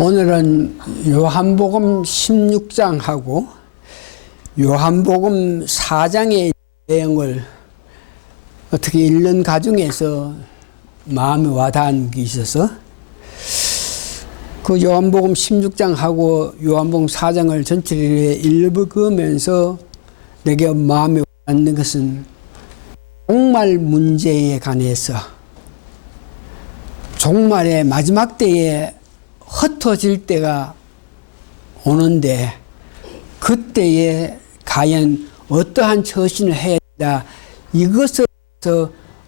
오늘은 요한복음 16장하고 요한복음 4장의 내용을 어떻게 읽는 과정에서 마음에 와닿은 게 있어서 그 요한복음 16장하고 요한복음 4장을 전체를 읽으면서 내게 마음에 와닿는 것은 종말 문제에 관해서 종말의 마지막 때에 흩어질 때가 오는데 그때에 과연 어떠한 처신을 해야 된다. 이것을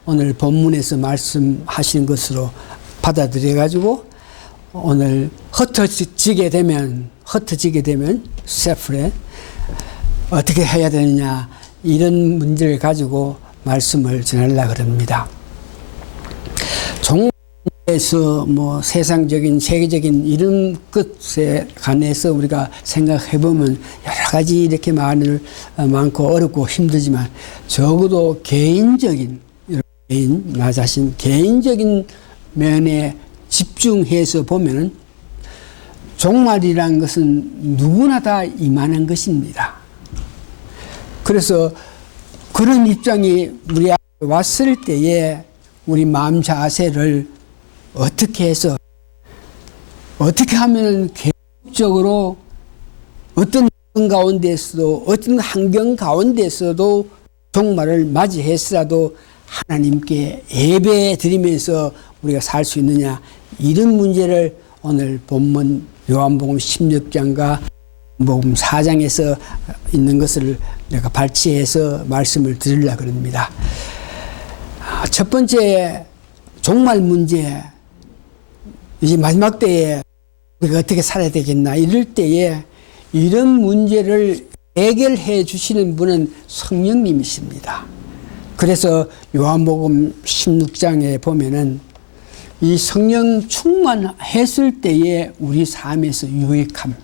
오늘 본문에서 말씀하신 것으로 받아들여 가지고 오늘 흩어지게 되면 세프레 어떻게 해야 되느냐 이런 문제를 가지고 말씀을 전하려고 합니다. 종말에서 세상적인 세계적인 이런 것에 관해서 우리가 생각해 보면 여러 가지 이렇게 많고 어렵고 힘들지만 적어도 개인적인 나 자신 개인적인 면에 집중해서 보면은 종말이라는 것은 누구나 다 임하는 것입니다. 그래서 그런 입장이 우리 앞에 왔을 때에 우리 마음 자세를 어떻게 해서 어떻게 하면 계속적으로 어떤 가운데서도 어떤 환경 가운데서도 종말을 맞이해서라도 하나님께 예배 드리면서 우리가 살 수 있느냐 이런 문제를 오늘 본문 요한복음 16장과 요한복음 4장에서 있는 것을 내가 발췌해서 말씀을 드리려고 합니다. 첫 번째 종말 문제, 이제 마지막 때에 우리가 어떻게 살아야 되겠나 이럴 때에 이런 문제를 해결해 주시는 분은 성령님이십니다. 그래서 요한복음 16장에 보면은 이 성령 충만했을 때에 우리 삶에서 유익함.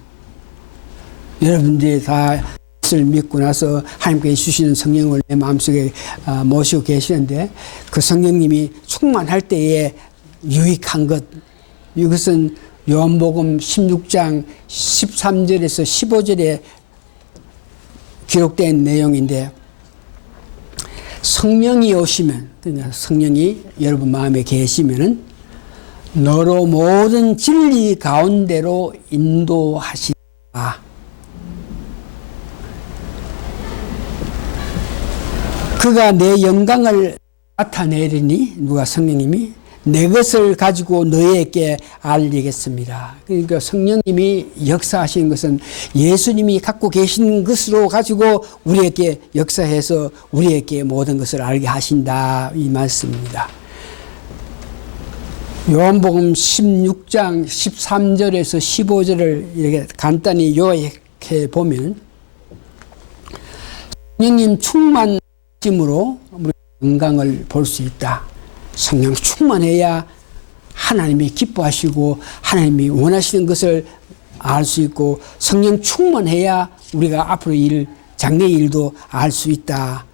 여러분들이 다 을 믿고 나서 하나님께 주시는 성령을 내 마음속에 모시고 계시는데 그 성령님이 충만할 때에 유익한 것 이것은 요한복음 16장 13절에서 15절에 기록된 내용인데 성령이 오시면 그러니까 성령이 여러분 마음에 계시면은 너로 모든 진리 가운데로 인도하시라. 그가 내 영광을 나타내리니 누가 성령님이 내 것을 가지고 너희에게 알리겠습니다. 그러니까 성령님이 역사하시는 것은 예수님이 갖고 계신 것으로 가지고 우리에게 역사해서 우리에게 모든 것을 알게 하신다 이 말씀입니다. 요한복음 16장 13절에서 15절을 이렇게 간단히 요약해 보면 성령님 충만심으로 우리 영광을 볼 수 있다. 성령 충만해야 하나님이 기뻐하시고 하나님이 원하시는 것을 알 수 있고 성령 충만해야 우리가 앞으로 장래 일도 알 수 있다.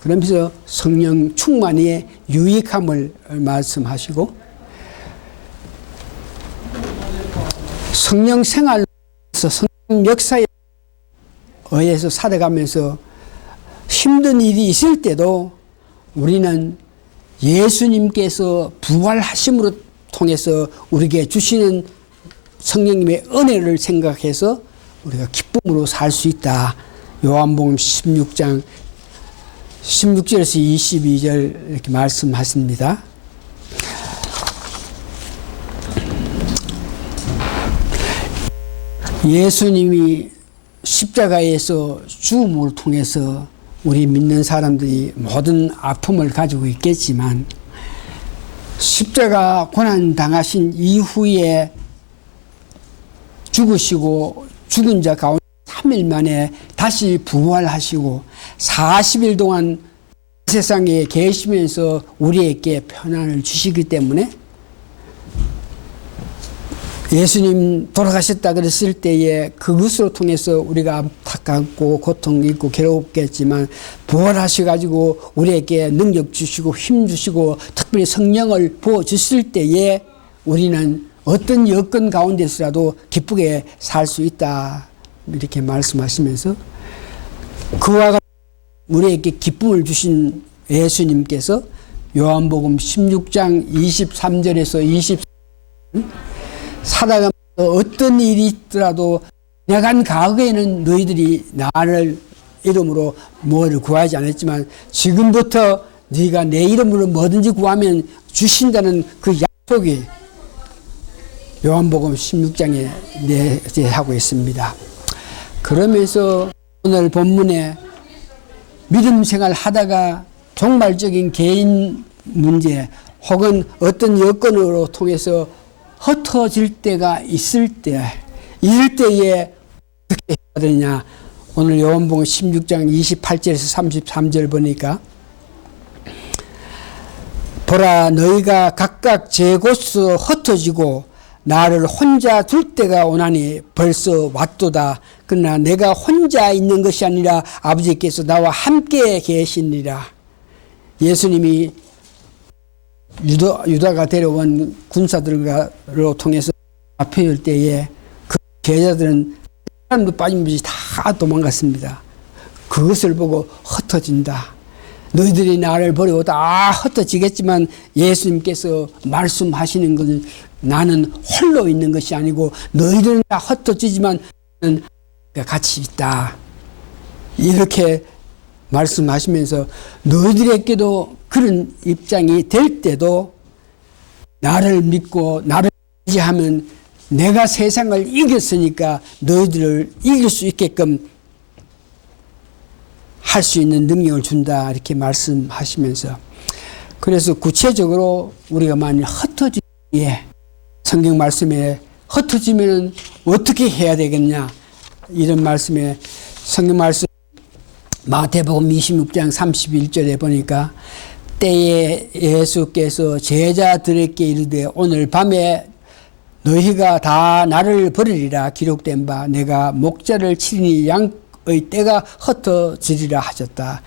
그러면서 성령 충만의 유익함을 말씀하시고 성령 생활에서 성령 역사에 의해서 살아가면서 힘든 일이 있을 때도 우리는 예수님께서 부활하심으로 통해서 우리에게 주시는 성령님의 은혜를 생각해서 우리가 기쁨으로 살 수 있다. 요한복음 16장 16절에서 22절 이렇게 말씀하십니다. 예수님이 십자가에서 죽음을 통해서 우리 믿는 사람들이 모든 아픔을 가지고 있겠지만 십자가 고난 당하신 이후에 죽으시고 죽은 자 가운데 3일 만에 다시 부활하시고 40일 동안 세상에 계시면서 우리에게 평안을 주시기 때문에 예수님 돌아가셨다 그랬을 때에 그것으로 통해서 우리가 안타깝고 고통 있고 괴롭겠지만 부활하셔가지고 우리에게 능력 주시고 힘 주시고 특별히 성령을 부어주실 때에 우리는 어떤 여건 가운데서라도 기쁘게 살 수 있다. 이렇게 말씀하시면서 그와 같이 우리에게 기쁨을 주신 예수님께서 요한복음 16장 23절에서 24절 살아가면서 어떤 일이 있더라도 지나간 과거에는 너희들이 나를 이름으로 뭐를 구하지 않았지만 지금부터 네가 내 이름으로 뭐든지 구하면 주신다는 그 약속이 요한복음 16장에 내재하고 있습니다. 그러면서 오늘 본문에 믿음 생활 하다가 종말적인 개인 문제 혹은 어떤 여건으로 통해서 흩어질 때가 있을 때 이럴 때에 어떻게 해야 되느냐. 오늘 요한복음 16장 28절에서 33절 보니까 보라 너희가 각각 제 곳으로 흩어지고 나를 혼자 둘 때가 오나니 벌써 왔도다. 그러나 내가 혼자 있는 것이 아니라 아버지께서 나와 함께 계시니라. 예수님이 유다가 데려온 군사들로 통해서 잡혀올 때에 그 제자들은 사람도 빠짐없이 다 도망갔습니다. 그것을 보고 흩어진다. 너희들이 나를 버리고 다 흩어지겠지만 예수님께서 말씀하시는 것은 나는 홀로 있는 것이 아니고 너희들은 다 흩어지지만 나는 같이 있다. 이렇게 말씀하시면서 너희들에게도 그런 입장이 될 때도 나를 믿고 나를 의지하면 내가 세상을 이겼으니까 너희들을 이길 수 있게끔 할 수 있는 능력을 준다. 이렇게 말씀하시면서 그래서 구체적으로 우리가 만일 흩어지기에 성경 말씀에 흩어지면 어떻게 해야 되겠냐. 이런 말씀에 성경 말씀 마태복음 26장 31절에 보니까 때에 예수께서 제자들에게 이르되 오늘 밤에 너희가 다 나를 버리리라 기록된 바 내가 목자를 치리니 양의 떼가 흩어지리라 하셨다.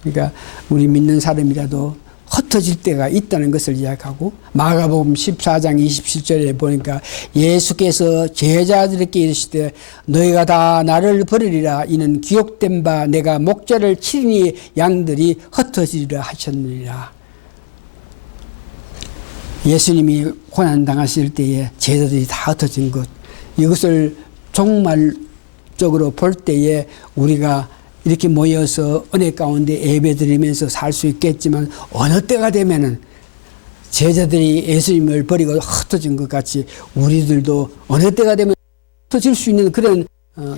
그러니까 우리 믿는 사람이라도 흩어질 때가 있다는 것을 이야기하고 마가복음 14장 27절에 보니까 예수께서 제자들에게 이르시되 너희가 다 나를 버리리라 이는 기록된 바 내가 목자를 치리니 양들이 흩어지리라 하셨느니라. 예수님이 고난당하실 때에 제자들이 다 흩어진 것 이것을 종말적으로 볼 때에 우리가 이렇게 모여서 은혜 가운데 예배드리면서 살 수 있겠지만 어느 때가 되면은 제자들이 예수님을 버리고 흩어진 것 같이 우리들도 어느 때가 되면 흩어질 수 있는 그런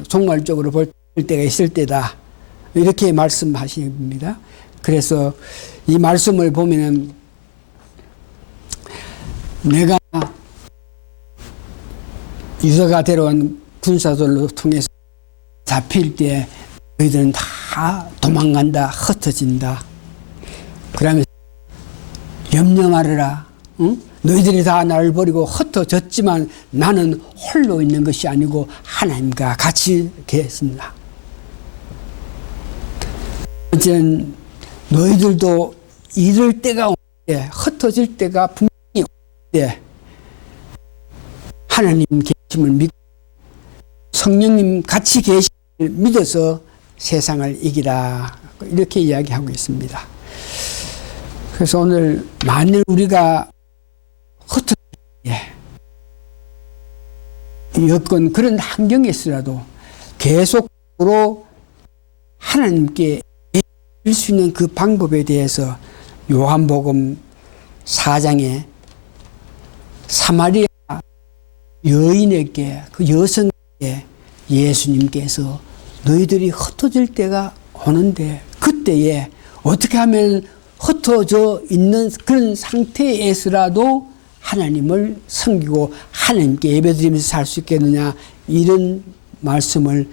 종말적으로 볼 때가 있을 때다. 이렇게 말씀하십니다. 그래서 이 말씀을 보면은 내가 유다가 데려온 군사들로 통해서 잡힐 때 너희들은 다 도망간다, 흩어진다. 그러면서 염려 말아라. 응? 너희들이 다 나를 버리고 흩어졌지만 나는 홀로 있는 것이 아니고 하나님과 같이 계신다. 이제는 너희들도 이럴 때가 올 때, 흩어질 때가 분명히 올 때 하나님 계심을 믿고 성령님 같이 계심을 믿어서 세상을 이기라. 이렇게 이야기하고 있습니다. 그래서 오늘 만일 우리가 흩어질 때 여건 그런 환경에서라도 계속으로 하나님께 일 수 있는 그 방법에 대해서 요한복음 4장에 사마리아 여인에게 그 여성에게 예수님께서 너희들이 흩어질 때가 오는데 그때에 어떻게 하면 흩어져 있는 그런 상태에서라도 하나님을 섬기고 하나님께 예배드리면서 살 수 있겠느냐 이런 말씀을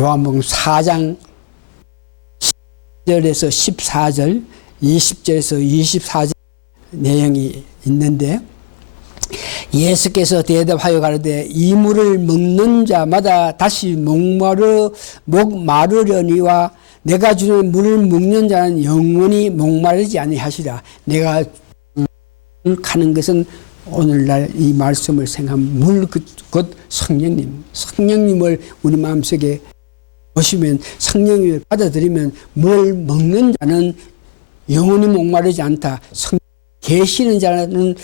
요한복음 4장 10절에서 14절 20절에서 24절 내용이 있는데 예수께서 대답하여 가로되 이 물을 먹는 자마다 다시 목마르려니와 내가 주는 물을 먹는 자는 영원히 목마르지 아니하시라. 내가 가는 것은 오늘날 이 말씀을 생각하면 물 곧 성령님을 우리 마음속에 보시면 성령님을 받아들이면 뭘 먹는 자는 영원히 목마르지 않다. 계시는 자는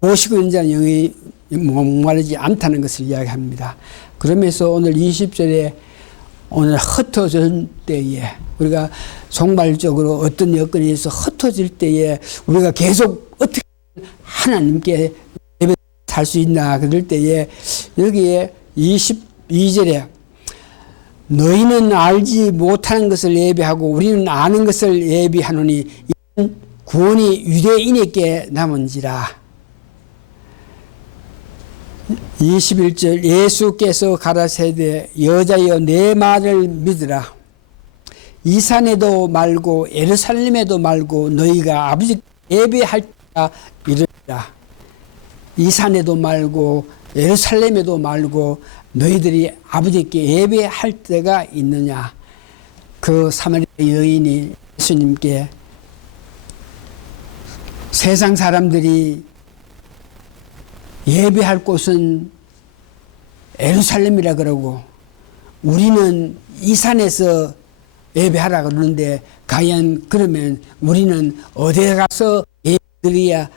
보시고 있는 자는 영원히 목마르지 않다는 것을 이야기합니다. 그러면서 오늘 20절에 오늘 흩어질 때에 우리가 종말적으로 어떤 여건이 있어 흩어질 때에 우리가 계속 어떻게 하나님께 예배 살 수 있나 그럴 때에 여기에 22절에 너희는 알지 못하는 것을 예비하고 우리는 아는 것을 예비하노니 이는 구원이 유대인에게 남은지라. 21절 예수께서 가라사대 여자여 내 말을 믿으라. 이 산에도 말고 예루살렘에도 말고 너희가 아버지 예배할 때가 이르리라. 이 산에도 말고 예루살렘에도 말고 너희들이 아버지께 예배할 때가 있느냐. 그 사마리아 여인이 예수님께 세상 사람들이 예배할 곳은 예루살렘이라 그러고 우리는 이 산에서 예배하라 그러는데 과연 그러면 우리는 어디에 가서 예배드려야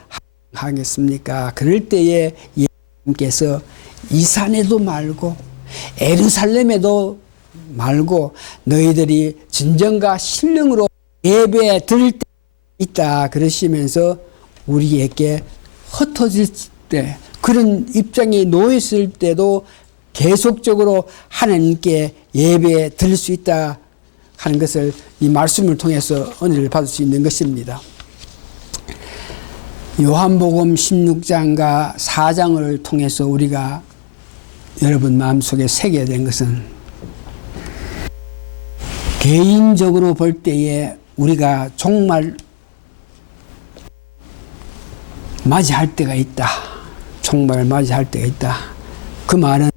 하겠습니까? 그럴 때에 예수님께서 이 산에도 말고 예루살렘에도 말고 너희들이 진정과 신령으로 예배 드릴 때 있다 그러시면서 우리에게 흩어질 때 그런 입장에 놓였을 때도 계속적으로 하나님께 예배 드릴 수 있다 하는 것을 이 말씀을 통해서 은혜를 받을 수 있는 것입니다. 요한복음 16장과 4장을 통해서 우리가 여러분 마음속에 새겨야 된 것은 개인적으로 볼 때에 우리가 정말 맞이할 때가 있다. 정말 맞이할 때가 있다. 그 말은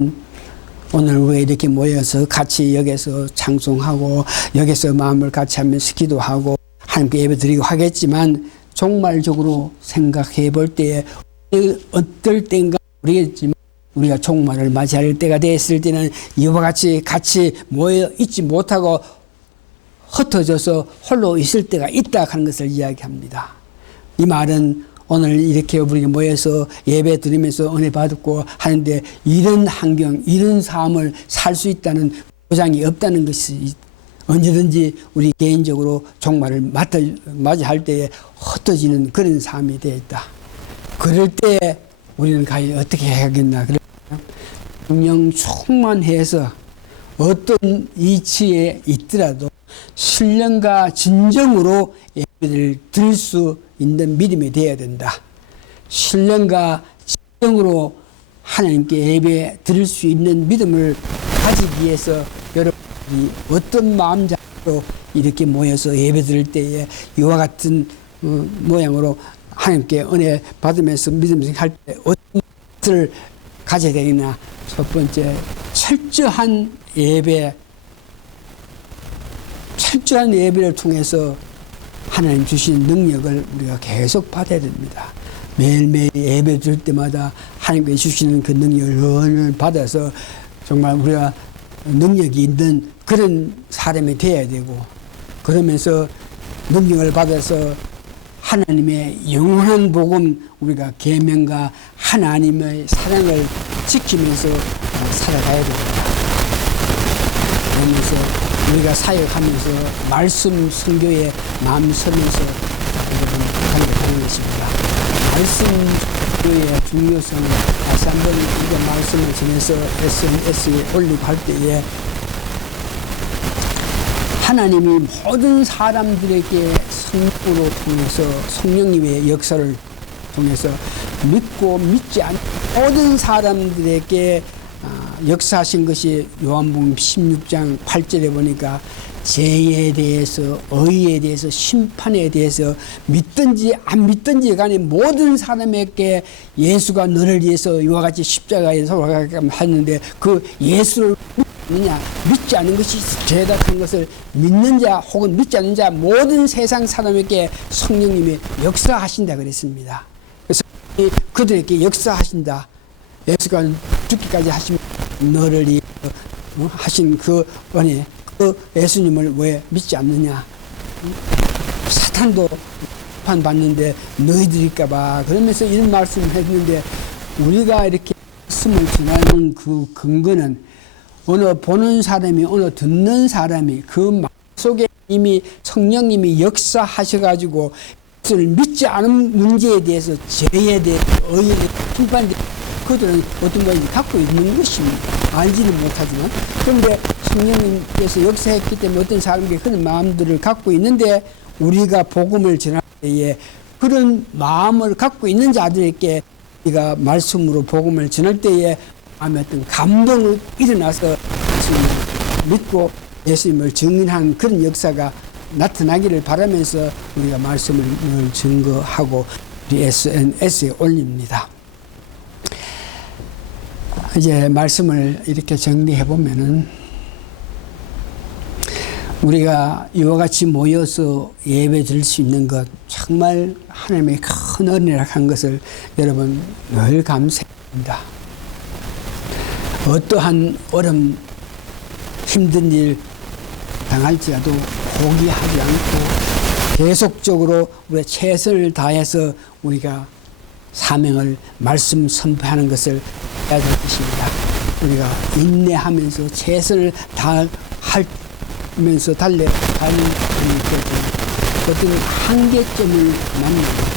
오늘 우리가 이렇게 모여서 같이 여기서 창송하고 여기서 마음을 같이 하면서 기도하고 하나님께 예배드리고 하겠지만 종말적으로 생각해 볼 때에 어떨 때인가 모르겠지만 우리가 종말을 맞이할 때가 됐을 때는 이와 같이 모여 있지 못하고 흩어져서 홀로 있을 때가 있다 하는 것을 이야기합니다. 이 말은 오늘 이렇게 우리가 모여서 예배 드리면서 은혜 받고 하는데 이런 환경, 이런 삶을 살 수 있다는 보장이 없다는 것이 언제든지 우리 개인적으로 종말을 맞이할 때에 흩어지는 그런 삶이 되어 있다. 그럴 때 우리는 과연 어떻게 해야겠나. 성령 충만해서 어떤 이치에 있더라도 신령과 진정으로 예배를 드릴 수 있는 믿음이 되어야 된다. 신령과 진정으로 하나님께 예배 드릴 수 있는 믿음을 가지기 위해서 여러분이 어떤 마음자로 이렇게 모여서 예배 드릴 때에 이와 같은 모양으로 하나님께 은혜 받으면서 믿음 생활할 때 어떤 것을 가져야 되느냐. 첫 번째, 철저한 예배를 통해서 하나님 주신 능력을 우리가 계속 받아야 됩니다. 매일매일 예배 드릴 때마다 하나님께 주시는 그 능력을 받아서 정말 우리가 능력이 있는 그런 사람이 되어야 되고, 그러면서 능력을 받아서 하나님의 영원한 복음, 우리가 계명과 하나님의 사랑을 지키면서 살아가야 됩니다. 그러면서 우리가 사역하면서 말씀 선교에 마음 서면서 가는 것입니다. 말씀 선교의 중요성을 다시 한번 우리가 말씀을 전해서 SNS에 올리고 할 때에 하나님이 모든 사람들에게 성령으로 통해서 성령님의 역사를 통해서 믿고 믿지 않는 모든 사람들에게 역사하신 것이 요한복음 16장 8절에 보니까 죄에 대해서, 의에 대해서, 심판에 대해서 믿든지 안 믿든지 간에 모든 사람에게 예수가 너를 위해서 이와 같이 십자가에 돌아가게끔 하는데 그 예수를 믿느냐 믿지 않는 것이 죄다 하는 것을 믿는 자 혹은 믿지 않는 자 모든 세상 사람에게 성령님이 역사하신다 그랬습니다. 그래서 그들에게 역사하신다. 예수가 죽기까지 하신 너를 위해 하신 그 은혜, 그 예수님을 왜 믿지 않느냐. 사탄도 판받는데 너희들일까봐 그러면서 이런 말씀을 했는데, 우리가 이렇게 말씀을 전하는 그 근거는 어느 보는 사람이, 어느 듣는 사람이 그 마음 속에 이미 성령님이 역사하셔가지고 예수를 믿지 않은 문제에 대해서, 죄에 대해서, 의에 대해서, 심판에 대해서 그들은 어떤 것인지 갖고 있는 것입니다. 알지는 못하지만. 그런데 성령님께서 역사했기 때문에 어떤 사람에게 그런 마음들을 갖고 있는데, 우리가 복음을 전할 때에 그런 마음을 갖고 있는 자들에게 우리가 말씀으로 복음을 전할 때에 마음에 어떤 감동을 일어나서 예수님을 믿고 예수님을 증인한 그런 역사가 나타나기를 바라면서 우리가 말씀을 늘 증거하고 우리 SNS에 올립니다. 이제 말씀을 이렇게 정리해 보면은, 우리가 이와 같이 모여서 예배 드릴 수 있는 것, 정말 하나님의 큰 은혜라는 것을 여러분 늘 감사합니다. 어떠한 어려움, 힘든 일 당할지라도 포기하지 않고 계속적으로 우리가 최선을 다해서 우리가 사명을 말씀 선포하는 것을 해야 될 것입니다. 우리가 인내하면서 최선을 다하면서 달려가는 어떤 한계점을 만나고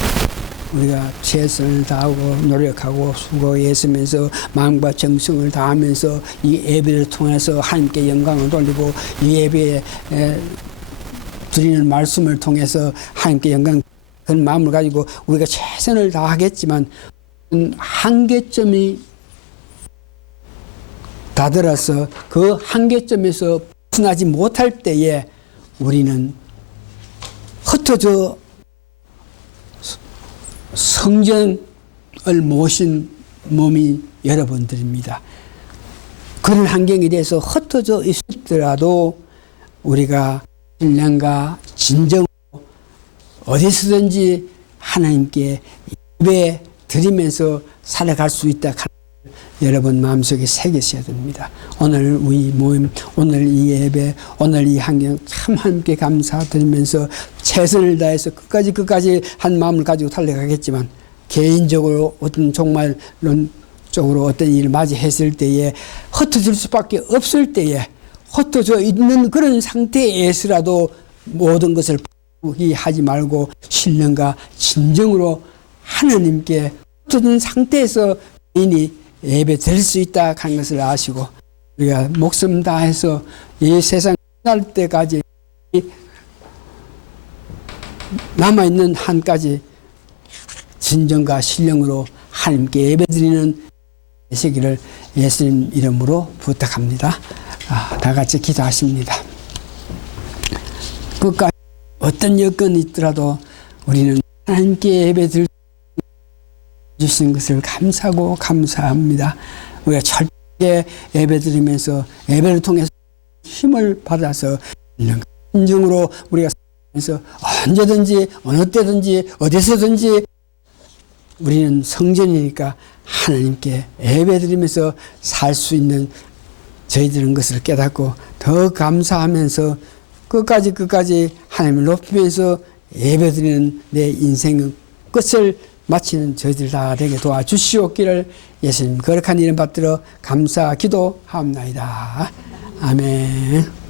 우리가 최선을 다하고 노력하고 수고했으면서 마음과 정성을 다하면서 이 예배를 통해서 하나님께 영광을 돌리고 이 예배에 드리는 말씀을 통해서 하나님께 영광, 그런 마음을 가지고 우리가 최선을 다하겠지만 한계점이 다들어서 그 한계점에서 벗어나지 못할 때에 우리는 흩어져 성전을 모신 몸이 여러분들입니다. 그런 환경에 대해서 흩어져 있더라도 우리가 신령과 진정으로 어디서든지 하나님께 예배 드리면서 살아갈 수 있다. 여러분 마음속에 새기셔야 됩니다. 오늘 이 모임, 오늘 이 예배, 오늘 이 환경 참 하나님께 감사드리면서 최선을 다해서 끝까지 한 마음을 가지고 달려가겠지만, 개인적으로 어떤 종말론적으로 어떤 일을 맞이했을 때에 흩어질 수밖에 없을 때에 흩어져 있는 그런 상태에서라도 모든 것을 포기하지 말고 신령과 진정으로 하나님께 흩어진 상태에서 개인이 예배 드릴 수 있다 하는 것을 아시고, 우리가 목숨 다해서 이 세상 끝날 때까지 남아있는 한까지 진정과 신령으로 하나님께 예배 드리는 되시기를 예수님 이름으로 부탁합니다. 다 같이 기도하십니다. 끝까지 어떤 여건이 있더라도 우리는 하나님께 예배 드릴 주신 것을 감사하고 감사합니다. 우리가 철저하게 예배드리면서 예배를 통해서 힘을 받아서 진정으로 우리가 살면서 언제든지 어느 때든지 어디서든지 우리는 성전이니까 하나님께 예배드리면서 살 수 있는 저희들은 것을 깨닫고 더 감사하면서 끝까지 하나님을 높이면서 예배드리는 내 인생의 끝을 마치는 저희들 다 되게 도와주시옵기를 예수님 거룩한 이름 받들어 감사 기도하옵나이다. 아멘.